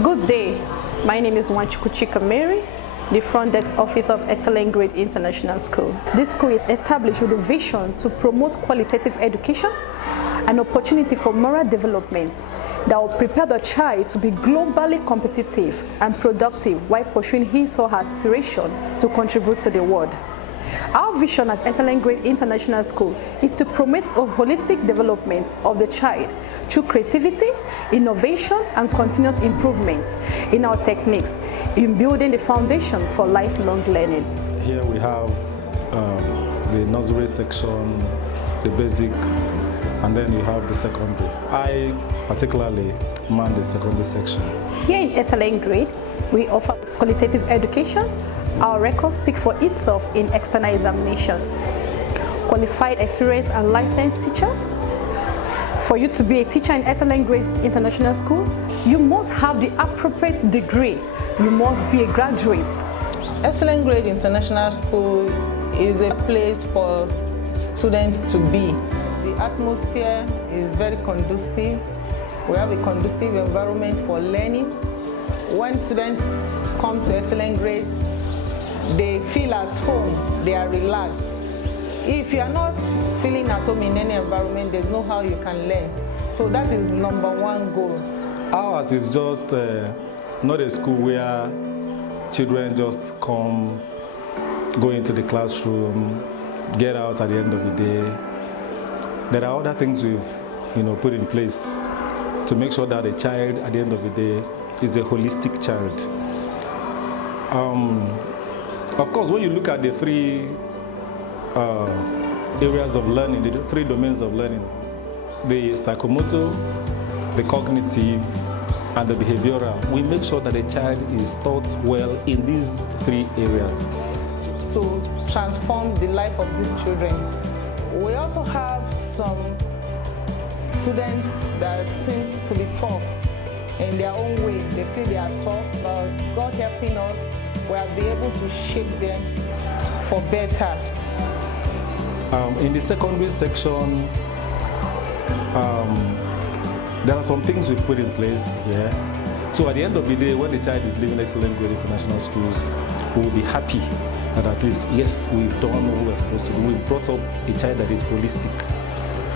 Good day. My name is Nwachukwu Mary, the front desk officer of Excellent Grade International School. This school is established with a vision to promote qualitative education, an opportunity for moral development that will prepare the child to be globally competitive and productive while pursuing his or her aspiration to contribute to the world. Our vision at Excellent Grade International School is to promote a holistic development of the child through creativity, innovation, and continuous improvements in our techniques in building the foundation for lifelong learning. Here we have the nursery section, the basic, and then you have the secondary. I particularly man the secondary section. Here in Excellent Grade, we offer qualitative education. Our records speak for itself in external examinations. Qualified, experienced, and licensed teachers. For you to be a teacher in Excellent Grade International School, you must have the appropriate degree. You must be a graduate. Excellent Grade International School is a place for students to be. The atmosphere is very conducive. We have a conducive environment for learning. When students come to Excellent Grade, they feel at home, they are relaxed. If you are not feeling at home in any environment, there's no how you can learn. So that is number one goal. Ours is just not a school where children just come, go into the classroom, get out at the end of the day. There are other things we've put in place to make sure that a child at the end of the day is a holistic child. Of course, when you look at the three areas of learning, the three domains of learning, the psychomotor, the cognitive, and the behavioral, we make sure that a child is taught well in these three areas. To transform the life of these children. We also have some students that seem to be tough in their own way. They feel they are tough, but God helping us, we have been able to shape them for better. In the secondary section, there are some things we put in place here. So at the end of the day, when the child is leaving Excellent Grade International Schools, we will be happy that at least, yes, we've done what we're supposed to do. We've brought up a child that is holistic.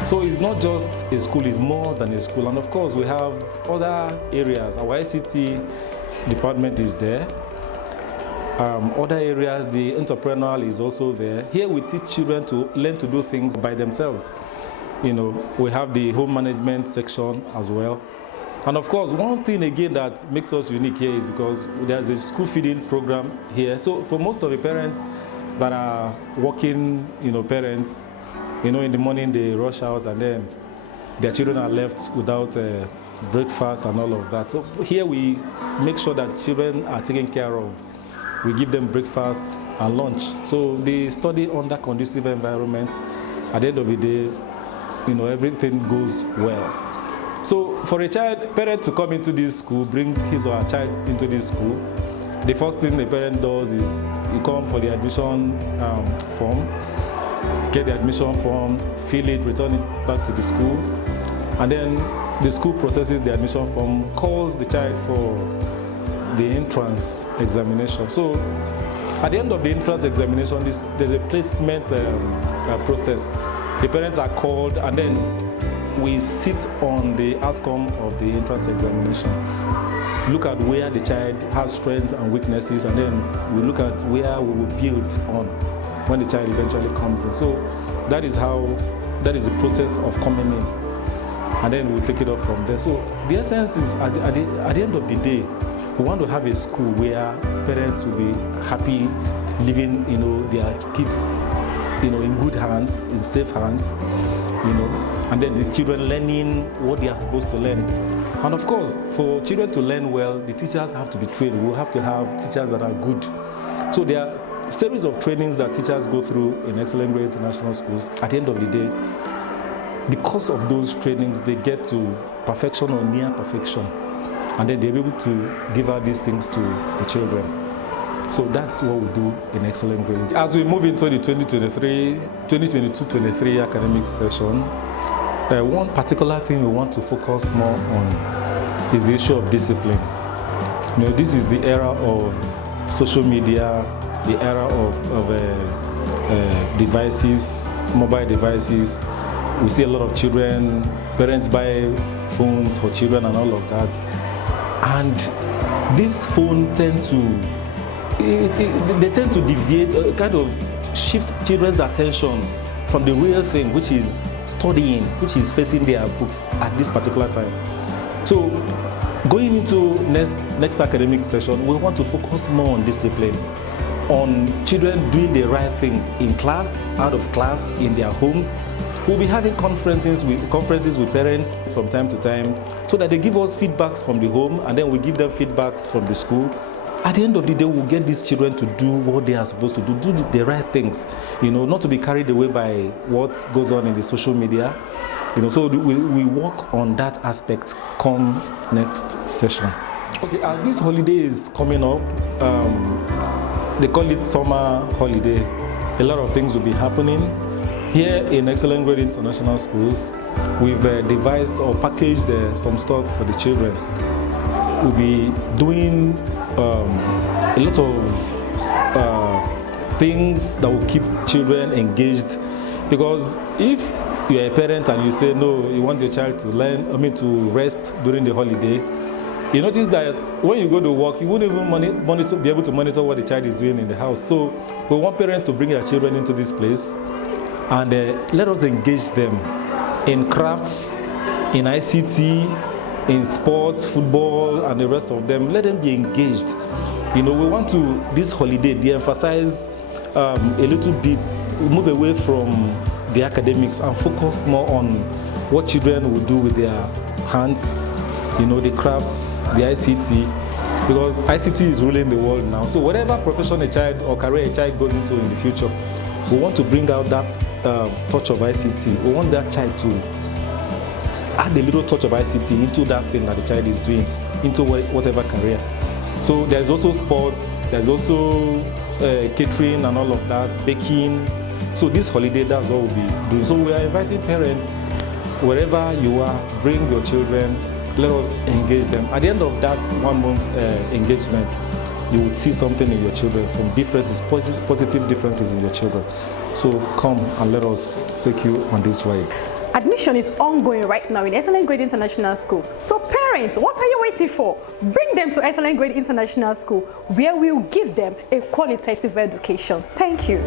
So it's not just a school, it's more than a school. And of course, we have other areas. Our ICT department is there. Other areas, the entrepreneurial is also there. Here we teach children to learn to do things by themselves. We have the home management section as well. And of course, one thing again that makes us unique here is because there's a school feeding program here. So for most of the parents that are working, parents, in the morning they rush out and then their children are left without breakfast and all of that. So here we make sure that children are taken care of. We give them breakfast and lunch. So they study under conducive environments. At the end of the day, everything goes well. So for a parent to come into this school, bring his or her child into this school, the first thing the parent does is you come for the admission form, get the admission form, fill it, return it back to the school, and then the school processes the admission form, calls the child for the entrance examination. So at the end of the entrance examination, there's a placement process. The parents are called and then we sit on the outcome of the entrance examination. Look at where the child has strengths and weaknesses, and then we look at where we will build on when the child eventually comes in. So that is the process of coming in. And then we'll take it up from there. So the essence is at the end of the day, we want to have a school where parents will be happy leaving, their kids, in good hands, in safe hands, and then the children learning what they are supposed to learn. And of course, for children to learn well, the teachers have to be trained. We'll have to have teachers that are good. So there are a series of trainings that teachers go through in Excellent Grade International Schools. At the end of the day, because of those trainings, they get to perfection or near perfection. And then they're able to give out these things to the children. So that's what we do in Excellent Grade. As we move into the 2022-23 academic session, one particular thing we want to focus more on is the issue of discipline. You know, this is the era of social media, the era of devices, mobile devices. We see a lot of children, parents buy phones for children and all of that. And this phone tend to, they tend to deviate, kind of shift children's attention from the real thing, which is studying, which is facing their books at this particular time. So going into next academic session, we want to focus more on discipline, on children doing the right things in class, out of class, in their homes. We'll be having conferences with parents from time to time so that they give us feedbacks from the home and then we give them feedbacks from the school. At the end of the day, we'll get these children to do what they are supposed to do the right things, you know, not to be carried away by what goes on in the social media. You know, so we work on that aspect come next session. Okay, as this holiday is coming up, they call it summer holiday. A lot of things will be happening. Here in Excellent Grade International Schools, we've devised or packaged some stuff for the children. We'll be doing a lot of things that will keep children engaged, because if you're a parent and you say no, you want your child to to rest during the holiday, you notice that when you go to work, you won't even be able to monitor what the child is doing in the house. So we want parents to bring their children into this place and let us engage them in crafts, in ICT, in sports, football, and the rest of them. Let them be engaged. You know, we want to, this holiday, de-emphasize a little bit, move away from the academics and focus more on what children will do with their hands, you know, the crafts, the ICT, because ICT is ruling the world now. So whatever profession a child or career a child goes into in the future, we want to bring out that touch of ICT. We want that child to add a little touch of ICT into that thing that the child is doing, into whatever career. So there's also sports, there's also catering and all of that, baking. So this holiday, that's what we'll be doing. So we are inviting parents, wherever you are, bring your children, let us engage them. At the end of that 1 month engagement, you would see something in your children, some differences, positive differences in your children. So come and let us take you on this ride. Admission is ongoing right now in Excellent Grade International School. So parents, what are you waiting for? Bring them to Excellent Grade International School, where we'll give them a qualitative education. Thank you.